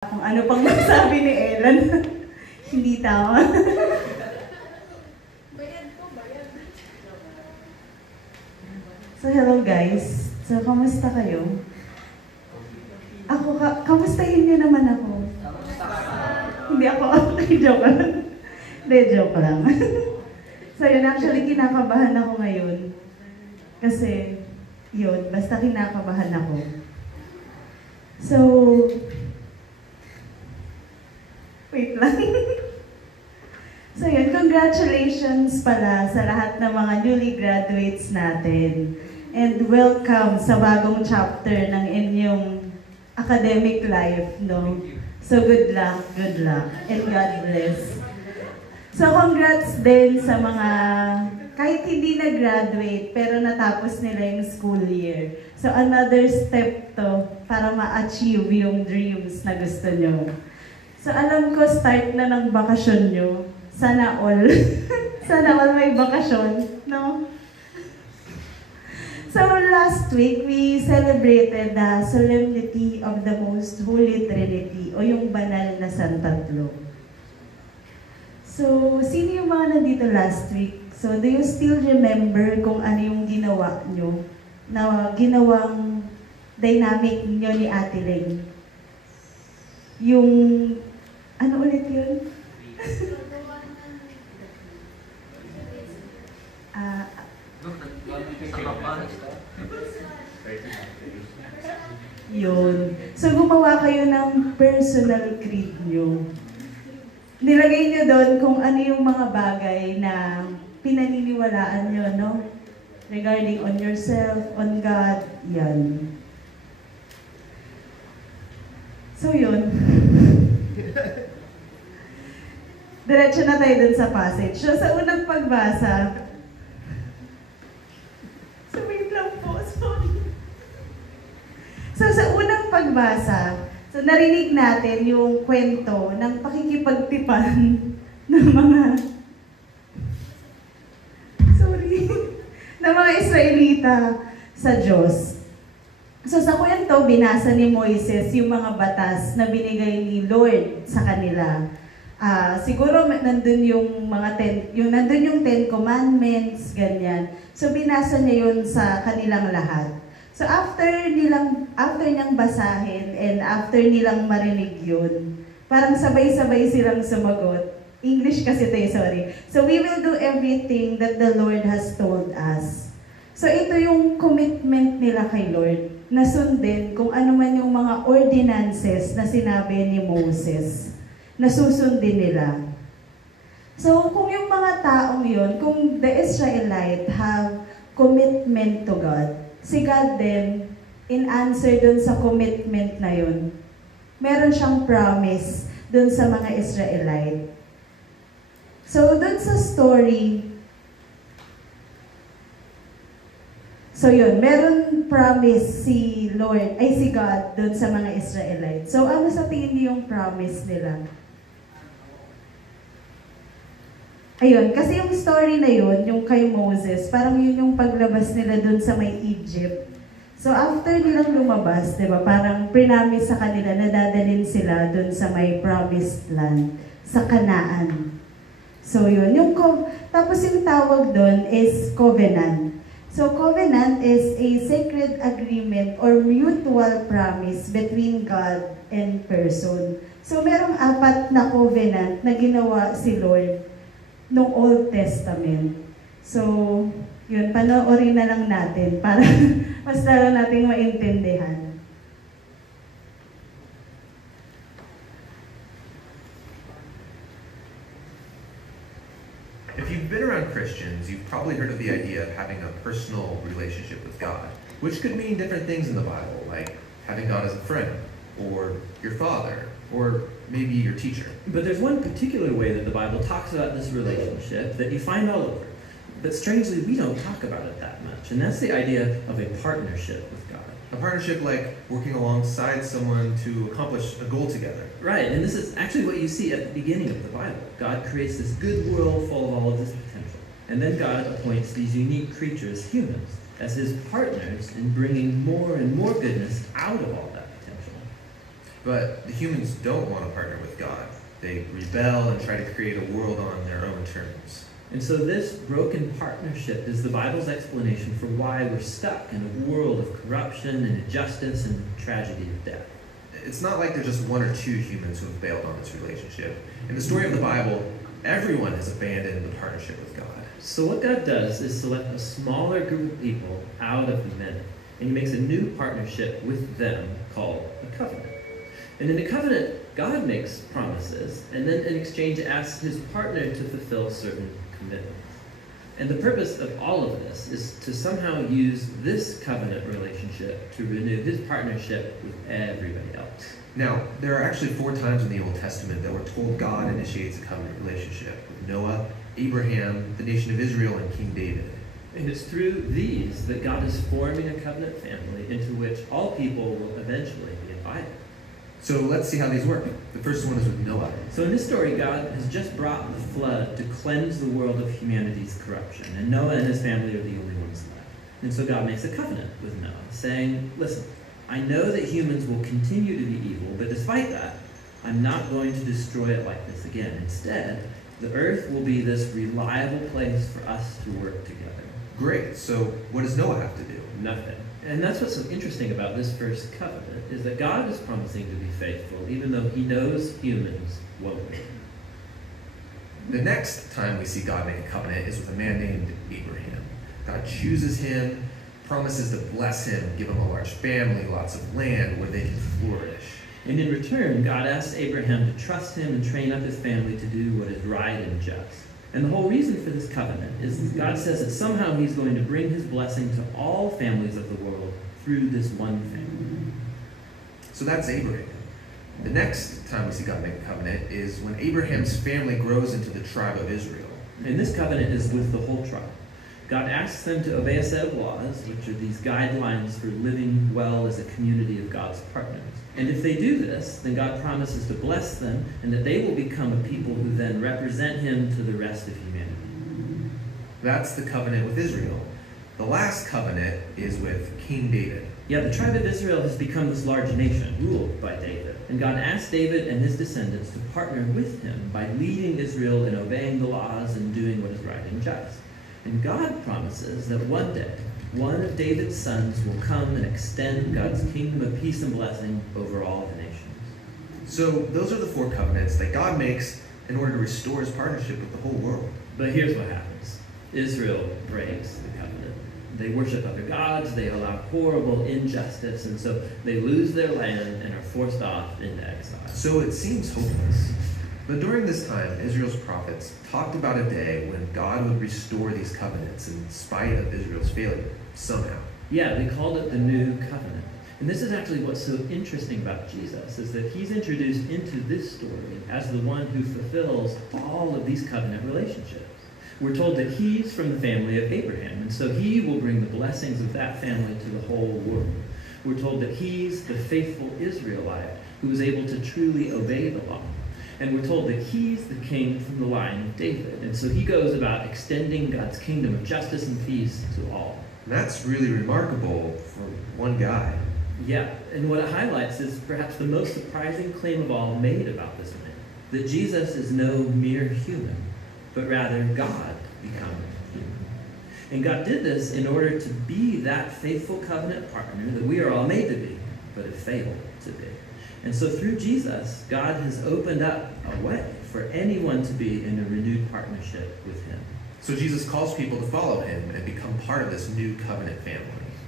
Kung ano pang nasabi ni Ellen, hindi tama. So, hello guys. So, kamusta kayo? Ako, kamustahin niyo naman ako. Hindi ako okay, joke lang. Hindi, joke lang. So, yun, actually, kinakabahan ako ngayon. Kasi, yun, basta kinakabahan ako. So, wait lang. So yun, congratulations pala sa lahat ng mga newly graduates natin. And welcome sa bagong chapter ng inyong academic life, no? So good luck, and God bless. So congrats din sa mga kahit hindi na-graduate, pero natapos nila yung school year. So another step to para ma-achieve yung dreams na gusto nyo. So alam ko, start na ng bakasyon nyo. Sana all. Sana all may bakasyon, no? So last week, we celebrated the Solemnity of the Most Holy Trinity, o yung banal na Santatlo. So, sino yung mga nandito last week? So, do you still remember kung ano yung ginawa nyo? Na ginawang dynamic nyo ni Ate Leng? Yung, ano ulit yun? Yun. So, gumawa kayo ng personal creed nyo. Nilagay nyo doon kung ano yung mga bagay na pinaniniwalaan nyo, no? Regarding on yourself, on God, yan. So, yun. Diretso na tayo dun sa passage. So, sa unang pagbasa, so, wait lang po, sorry. So, sa unang pagbasa, so narinig natin yung kwento ng pakikipagtipan ng mga, sorry, ng mga Israelita sa Diyos. So, sa kwento, binasa ni Moises yung mga batas na binigay ni Lord sa kanila. Siguro nandun yung nandun yung 10 Commandments, ganyan. So binasa niya yun sa kanilang lahat. So after niyang basahin and after nilang marinig yun, parang sabay-sabay silang sumagot. English kasi tayo, sorry. So we will do everything that the Lord has told us. So ito yung commitment nila kay Lord, na sundin kung ano man yung mga ordinances na sinabi ni Moses, na susundin nila. So, kung yung mga taong yun, kung the Israelite have commitment to God, si God din, in answer dun sa commitment na yun, meron siyang promise dun sa mga Israelite. So, dun sa story, so yun, meron promise si God dun sa mga Israelite. So, ano sa tingin niyo yung promise nila? Ayun, kasi yung story na yun, yung kay Moses, parang yun yung paglabas nila dun sa may Egypt. So after nilang lumabas, di ba, parang prinamis sa kanila na dadalhin sila dun sa may promised land, sa Canaan. So yun, tapos yung tawag dun is covenant. So covenant is a sacred agreement or mutual promise between God and person. So merong 4 na covenant na ginawa si Lord nung Old Testament. So, yun, panoorin na lang natin para mas lalo nating maintindihan. If you've been around Christians, you've probably heard of the idea of having a personal relationship with God, which could mean different things in the Bible, like having God as a friend, or your father, or maybe your teacher. But there's one particular way that the Bible talks about this relationship that you find all over. But strangely, we don't talk about it that much. And that's the idea of a partnership with God. A partnership like working alongside someone to accomplish a goal together. Right, and this is actually what you see at the beginning of the Bible. God creates this good world full of all of this potential. And then God appoints these unique creatures, humans, as his partners in bringing more and more goodness out of all that potential. But the humans don't want to partner with God. They rebel and try to create a world on their own terms. And so this broken partnership is the Bible's explanation for why we're stuck in a world of corruption and injustice and tragedy of death. It's not like there's just one or two humans who have bailed on this relationship. In the story of the Bible, everyone has abandoned the partnership with God. So what God does is select a smaller group of people out of the many, and he makes a new partnership with them called a covenant. And in a covenant, God makes promises, and then in exchange asks his partner to fulfill certain commitments. And the purpose of all of this is to somehow use this covenant relationship to renew his partnership with everybody else. Now, there are actually 4 times in the Old Testament that we're told God initiates a covenant relationship with Noah, Abraham, the nation of Israel, and King David. And it's through these that God is forming a covenant family into which all people will eventually be invited. So let's see how these work. The first one is with Noah. So in this story, God has just brought the flood to cleanse the world of humanity's corruption, and Noah and his family are the only ones left. And so God makes a covenant with Noah, saying, listen, I know that humans will continue to be evil, but despite that, I'm not going to destroy it like this again. Instead, the earth will be this reliable place for us to work together. Great. So what does Noah have to do? Nothing. And that's what's so interesting about this first covenant, is that God is promising to be faithful, even though he knows humans won't be. The next time we see God make a covenant is with a man named Abraham. God chooses him, promises to bless him, give him a large family, lots of land where they can flourish. And in return, God asks Abraham to trust him and train up his family to do what is right and just. And the whole reason for this covenant is that God says that somehow he's going to bring his blessing to all families of the world through this one family. So that's Abraham. The next time we see God make a covenant is when Abraham's family grows into the tribe of Israel. And this covenant is with the whole tribe. God asks them to obey a set of laws, which are these guidelines for living well as a community of God's partners. And if they do this, then God promises to bless them and that they will become a people who then represent him to the rest of humanity. That's the covenant with Israel. The last covenant is with King David. Yeah, the tribe of Israel has become this large nation, ruled by David. And God asked David and his descendants to partner with him by leading Israel in obeying the laws and doing what is right and just. And God promises that one day, one of David's sons will come and extend God's kingdom of peace and blessing over all the nations. So those are the 4 covenants that God makes in order to restore his partnership with the whole world. But here's what happens. Israel breaks the covenant. They worship other gods, they allow horrible injustice, and so they lose their land and are forced off into exile. So it seems hopeless. But during this time, Israel's prophets talked about a day when God would restore these covenants in spite of Israel's failure, somehow. Yeah, they called it the New Covenant. And this is actually what's so interesting about Jesus, is that he's introduced into this story as the one who fulfills all of these covenant relationships. We're told that he's from the family of Abraham, and so he will bring the blessings of that family to the whole world. We're told that he's the faithful Israelite who is able to truly obey the law. And we're told that he's the king from the line of David. And so he goes about extending God's kingdom of justice and peace to all. And that's really remarkable for one guy. Yeah, and what it highlights is perhaps the most surprising claim of all made about this man. That Jesus is no mere human, but rather God become human. And God did this in order to be that faithful covenant partner that we are all made to be, but have failed to be. And so through Jesus, God has opened up a way for anyone to be in a renewed partnership with him. So Jesus calls people to follow him and become part of this new covenant family.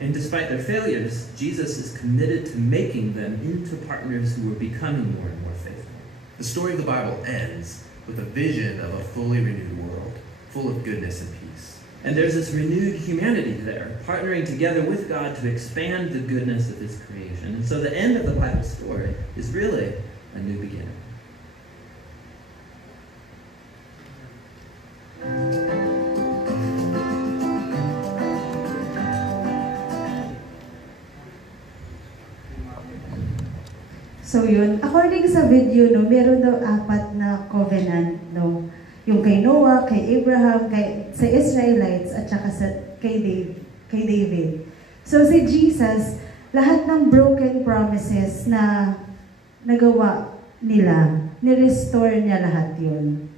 And despite their failures, Jesus is committed to making them into partners who are becoming more and more faithful. The story of the Bible ends with a vision of a fully renewed world, full of goodness and peace. And there's this renewed humanity there, partnering together with God to expand the goodness of his creation. And so the end of the Bible story is really a new beginning. So yun, according sa video, no, meron daw 4 na covenant, no? Yung kay Noah, kay Abraham, sa Israelites, at saka kay David. So si Jesus, lahat ng broken promises na nagawa nila, ni-restore niya lahat yun.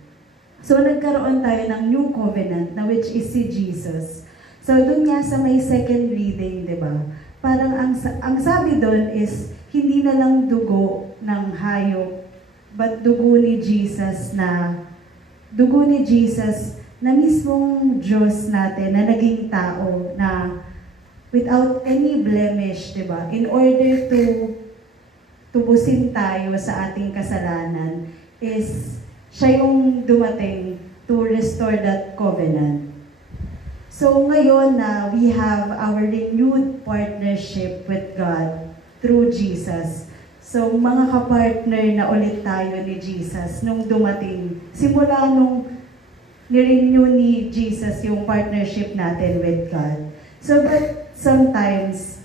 So, nagkaroon tayo ng new covenant na which is si Jesus. So, dun nga sa may second reading, di ba? Parang ang sabi dun is, hindi na lang dugo ng hayop, but dugo ni Jesus na mismong Diyos natin, na naging tao, na without any blemish, di ba? In order to tubusin tayo sa ating kasalanan, is siya yung dumating to restore that covenant. So ngayon na we have our renewed partnership with God through Jesus. So mga kapartner na ulit tayo ni Jesus nung dumating. Simula nung nirenew ni Jesus yung partnership natin with God. So but sometimes,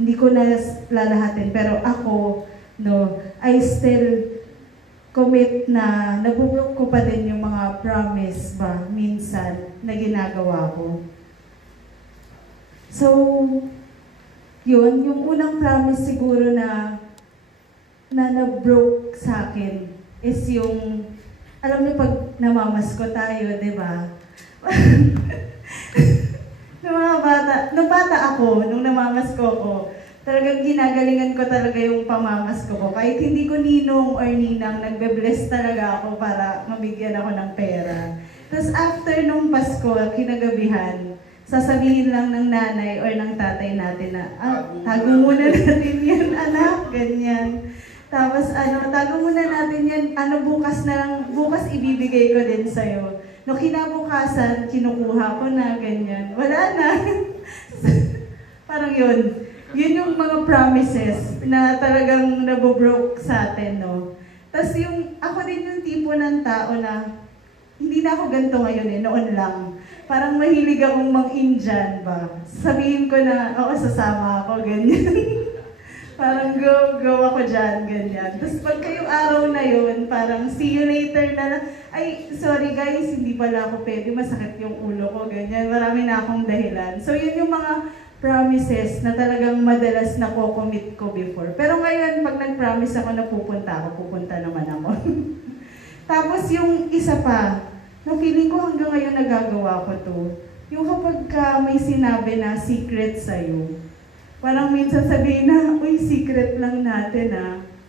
hindi ko na lalahatin, pero ako, no, I still commit na nabublock ko pa din yung mga promise ba minsan na ginagawa ko. So, yun, yung unang promise siguro na na-broke sa akin is yung, alam niyo pag namamasko tayo, di ba? Nung bata ako, nung namamasko ko, talagang ginagalingan ko talaga yung pamamasko ko. Kahit hindi ko ninong or ninang, nagbe-bless talaga ako para mabigyan ako ng pera. Tapos after nung Pasko, kinagabihan, sasabihin lang ng nanay or ng tatay natin na, tago muna natin yan, anak, ganyan. Tapos tago muna natin yan, bukas ibibigay ko din sa'yo. No, kinabukasan, kinukuha ko na, ganyan. Wala na. Parang yun. Yun yung mga promises na talagang nabobroke sa atin, no? Tapos ako din yung tipo ng tao na, hindi na ako ganito ngayon noon lang. Parang mahilig akong mang-Indian ba? Sabihin ko na, sasama ako, ganyan. Parang go ako dyan, ganyan. Tapos pagka yung araw na yun, parang see you later na lang. Ay, sorry guys, hindi pala ako pwede, masakit yung ulo ko, ganyan. Marami na akong dahilan. So yun yung mga promises na talagang madalas na ko-commit ko before. Pero ngayon, pag nag-promise ako na pupunta naman ako. Tapos yung isa pa, na feeling ko hanggang ngayon nagagawa ko to, yung kapag may sinabi na secret sa'yo, parang minsan sabihin na, uy, secret lang natin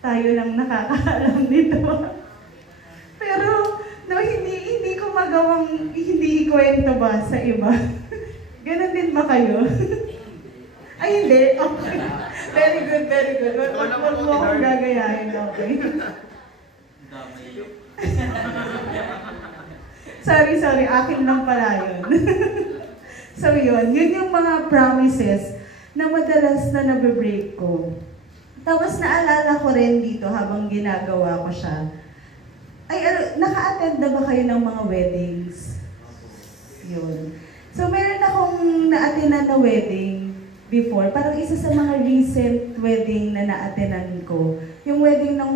tayo lang nakakaalam nito. Pero, no, hindi ko magawang, hindi ikwento ba sa iba? Ganon din ba kayo? Ay, hindi. Okay. Very good, very good. Huwag mo akong gagayahin, okay? Sorry, akin lang pala yun. So yun yung mga promises na madalas na nabibreak ko. Tapos naalala ko rin dito habang ginagawa ko siya. Ay, naka-attend na ba kayo ng mga weddings? Yun. So meron akong na-attendan na wedding before. Parang isa sa mga recent wedding na na-attendan ko. Yung wedding ng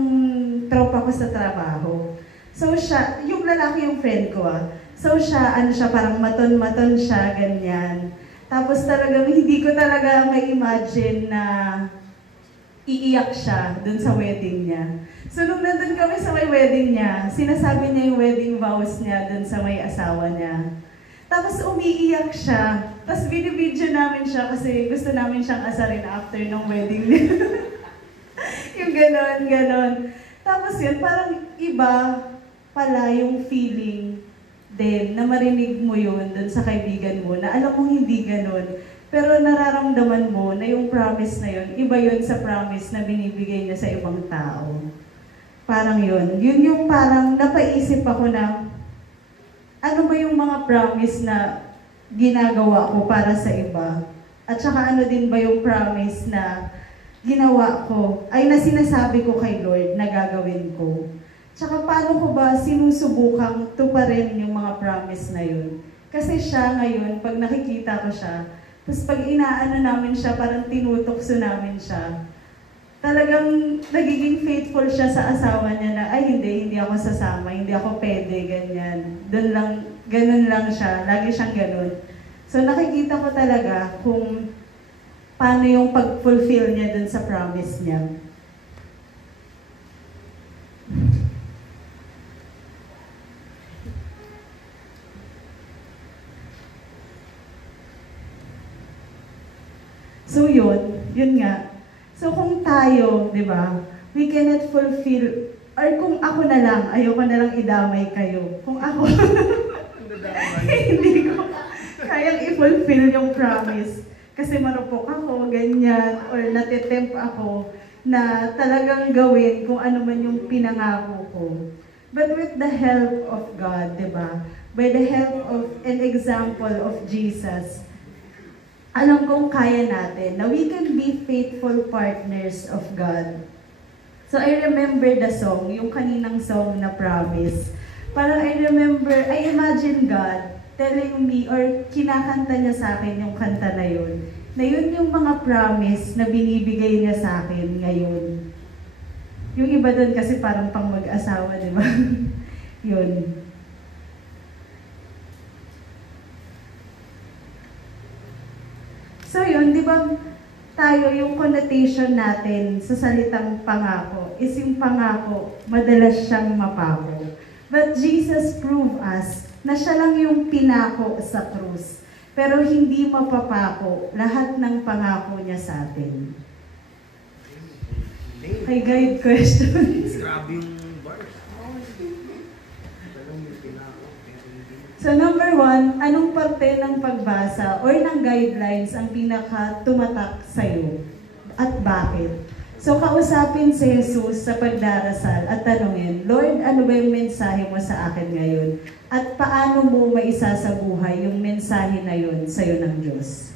tropa ko sa trabaho. So siya, yung lalaki yung friend ko So siya, parang maton-maton siya, ganyan. Tapos talagang hindi ko talaga ma-imagine na iiyak siya dun sa wedding niya. So nung nandun kami sa may wedding niya, sinasabi niya yung wedding vows niya dun sa may asawa niya. Tapos umiiyak siya. Tapos binibidyo namin siya kasi gusto namin siyang asarin after ng wedding niya. Yung ganon. Tapos yun, parang iba pala yung feeling din na marinig mo yun dun sa kaibigan mo na alam mong hindi ganon. Pero nararamdaman mo na yung promise na yun, iba yun sa promise na binibigay niya sa ibang tao. Parang yun. Yun yung parang napaisip ako na ano ba yung mga promise na ginagawa ko para sa iba? At saka ano din ba yung promise na ginawa ko, ay na sinasabi ko kay Lord na gagawin ko? Tsaka paano ko ba sinusubukang tuparin yung mga promise na yun? Kasi siya ngayon, pag nakikita ko siya, tapos pag inaano namin siya, parang tinutokso namin siya, talagang nagiging faithful siya sa asawa niya na, ay hindi ako sasama, hindi ako pwede, ganyan. Ganun lang siya, lagi siyang ganun. So nakikita ko talaga kung paano yung pag-fulfill niya dun sa promise niya. So yun nga. So kung tayo, di ba, we cannot fulfill, or kung ako na lang, ayoko na lang idamay kayo. Kung ako, hindi ko kayang i-fulfill yung promise. Kasi marupok ako, ganyan, or natitempt ako na talagang gawin kung ano man yung pinangako ko. But with the help of God, di ba? By the help of an example of Jesus, alam kong kaya natin na we can be faithful partners of God. So I remember the song, yung kaninang song na Promise. Parang I imagine God telling me, or kinakanta niya sa akin yung kanta na yun yung mga promise na binibigay niya sa akin ngayon. Yung iba doon kasi parang pang mag-asawa, di ba? Yun. So yun, di ba tayo, yung connotation natin sa salitang pangako is yung pangako, madalas siyang mapako. But Jesus proved us na siya lang yung pinako sa krus. Pero hindi mapapako lahat ng pangako niya sa atin. Hey, guide questions. Grabe yung bars. So number 1, anong parte ng pagbasa or ng guidelines ang pinaka-tumatak sa'yo? At bakit? So kausapin si Jesus sa pagdarasal at tanungin, Lord, ano ba yung mensahe mo sa akin ngayon? At paano mo maisasabuhay yung mensahe na yun sa'yo ng Diyos?